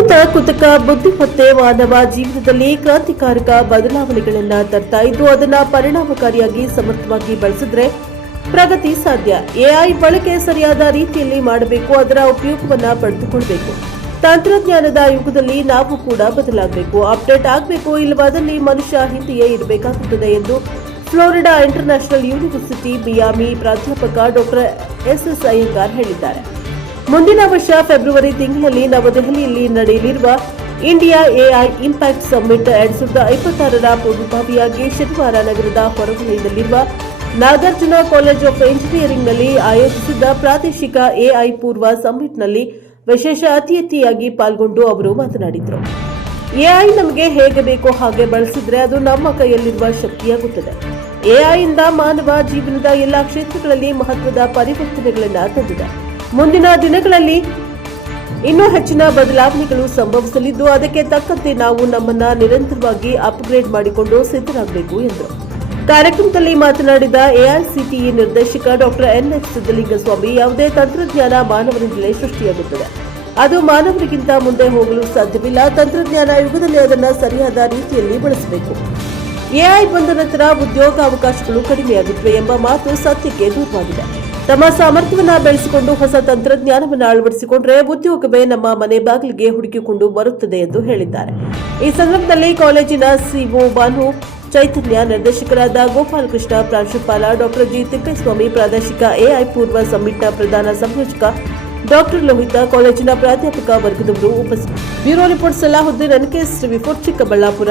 ಪ್ರಸ್ತುತ ಕೃತಕ ಬುದ್ಧಿಮತ್ತೆ ಮಾನವ ಜೀವನದಲ್ಲಿ ಕ್ರಾಂತಿಕಾರಕ ಬದಲಾವಣೆಗಳನ್ನು ತರ್ತಾ ಇದ್ದು ಅದನ್ನು ಪರಿಣಾಮಕಾರಿಯಾಗಿ ಸಮರ್ಥವಾಗಿ ಬಳಸಿದ್ರೆ ಪ್ರಗತಿ ಸಾಧ್ಯ. ಎಐ ಬಳಕೆ ಸರಿಯಾದ ರೀತಿಯಲ್ಲಿ ಮಾಡಬೇಕು, ಅದರ ಉಪಯೋಗವನ್ನು ಪಡೆದುಕೊಳ್ಳಬೇಕು. ತಂತ್ರಜ್ಞಾನದ ಯುಗದಲ್ಲಿ ನಾವು ಕೂಡ ಬದಲಾಗಬೇಕು, ಅಪ್ಡೇಟ್ ಆಗಬೇಕು, ಇಲ್ಲವಾದಲ್ಲಿ ಮನುಷ್ಯ ಹಿಂದೆಯೇ ಇರಬೇಕಾಗುತ್ತದೆ ಎಂದು ಫ್ಲೋರಿಡಾ ಇಂಟರ್ನ್ಯಾಷನಲ್ ಯೂನಿವರ್ಸಿಟಿ ಮಿಯಾಮಿ ಪ್ರಾಧ್ಯಾಪಕ ಡಾಕ್ಟರ್ ಎಸ್ ಅಯ್ಯಂಗಾರ್ ಹೇಳಿದ್ದಾರೆ. ಮುಂದಿನ ವರ್ಷ ಫೆಬ್ರವರಿ ತಿಂಗಳಲ್ಲಿ ನವದೆಹಲಿಯಲ್ಲಿ ನಡೆಯಲಿರುವ ಇಂಡಿಯಾ ಎಐ ಇಂಪ್ಯಾಕ್ಟ್ ಸಮ್ಮಿಟ್ 2026ರ ಪೂರ್ವಭಾವಿಯಾಗಿ ಶನಿವಾರ ನಗರದ ಹೊರವಲಯದಲ್ಲಿರುವ ನಾಗಾರ್ಜುನ ಕಾಲೇಜ್ ಆಫ್ ಇಂಜಿನಿಯರಿಂಗ್ನಲ್ಲಿ ಆಯೋಜಿಸಿದ್ದ ಪ್ರಾದೇಶಿಕ ಎಐ ಪೂರ್ವ ಸಮ್ಮಿಟ್ನಲ್ಲಿ ವಿಶೇಷ ಅತಿಥಿಯಾಗಿ ಪಾಲ್ಗೊಂಡು ಅವರು ಮಾತನಾಡಿದರು. ಎಐ ನಮಗೆ ಹೇಗೆ ಬೇಕೋ ಹಾಗೆ ಬಳಸಿದ್ರೆ ಅದು ನಮ್ಮ ಕೈಯಲ್ಲಿರುವ ಶಕ್ತಿಯಾಗುತ್ತದೆ. ಎಐಯಿಂದ ಮಾನವ ಜೀವನದ ಎಲ್ಲಾ ಕ್ಷೇತ್ರಗಳಲ್ಲಿ ಮಹತ್ವದ ಪರಿವರ್ತನೆಗಳನ್ನು ತಂದಿದೆ. ಮುಂದಿನ ದಿನಗಳಲ್ಲಿ ಇನ್ನೂ ಹೆಚ್ಚಿನ ಬದಲಾವಣೆಗಳು ಸಂಭವಿಸಲಿದ್ದು ಅದಕ್ಕೆ ತಕ್ಕಂತೆ ನಾವು ನಮ್ಮನ್ನ ನಿರಂತರವಾಗಿ ಅಪ್ಗ್ರೇಡ್ ಮಾಡಿಕೊಂಡು ಸಿದ್ಧರಾಗಬೇಕು ಎಂದರು. ಕಾರ್ಯಕ್ರಮದಲ್ಲಿ ಮಾತನಾಡಿದ ಎಐಸಿಟಿಇ ನಿರ್ದೇಶಕ ಡಾಕ್ಟರ್ ಎನ್ಎಸ್ ಸಿದ್ದಲಿಂಗಸ್ವಾಮಿ, ಯಾವುದೇ ತಂತ್ರಜ್ಞಾನ ಮಾನವರಿಂದಲೇ ಸೃಷ್ಟಿಯಾಗುತ್ತದೆ. ಅದು ಮಾನವರಿಗಿಂತ ಮುಂದೆ ಹೋಗಲು ಸಾಧ್ಯವಿಲ್ಲ. ತಂತ್ರಜ್ಞಾನ ಯುಗದಲ್ಲಿ ಅದನ್ನು ಸರಿಯಾದ ರೀತಿಯಲ್ಲಿ ಬಳಸಬೇಕು. ಎಐ ಬಂದ ನಂತರ ಉದ್ಯೋಗಾವಕಾಶಗಳು ಕಡಿಮೆಯಾಗುತ್ತವೆ ಎಂಬ ಮಾತು ಸತ್ಯಕ್ಕೆ ದೂರವಾಗಿದೆ. ತಮ್ಮ ಸಾಮರ್ಥ್ಯವನ್ನು ಬೆಳೆಸಿಕೊಂಡು ಹೊಸ ತಂತ್ರಜ್ಞಾನವನ್ನು ಅಳವಡಿಸಿಕೊಂಡರೆ ಉದ್ಯೋಗವೇ ನಮ್ಮ ಮನೆ ಬಾಗಿಲಿಗೆ ಹುಡುಕಿಕೊಂಡು ಬರುತ್ತದೆ ಎಂದು ಹೇಳಿದ್ದಾರೆ. ಈ ಸಂದರ್ಭದಲ್ಲಿ ಕಾಲೇಜಿನ ಸಿಒ ಬಾನು ಚೈತನ್ಯ, ನಿರ್ದೇಶಕರಾದ ಗೋಪಾಲಕೃಷ್ಣ, ಪ್ರಾಂಶುಪಾಲ ಡಾಕ್ಟರ್ ಜಿ ತಿಪ್ಪೇಸ್ವಾಮಿ, ಪ್ರಾದೇಶಿಕ ಎಐ ಪೂರ್ವ ಸಮ್ಮಿಟ್ನ ಪ್ರಧಾನ ಸಂಯೋಜಕ ಡಾಕ್ಟರ್ ಲೋಹಿತ, ಕಾಲೇಜಿನ ಪ್ರಾಧ್ಯಾಪಕ ವರ್ಗದವರು ಉಪಸ್ಥಿತರಿದ್ದರು. Bureau report Salahuddin, NKS TV 4, Chikkaballapur.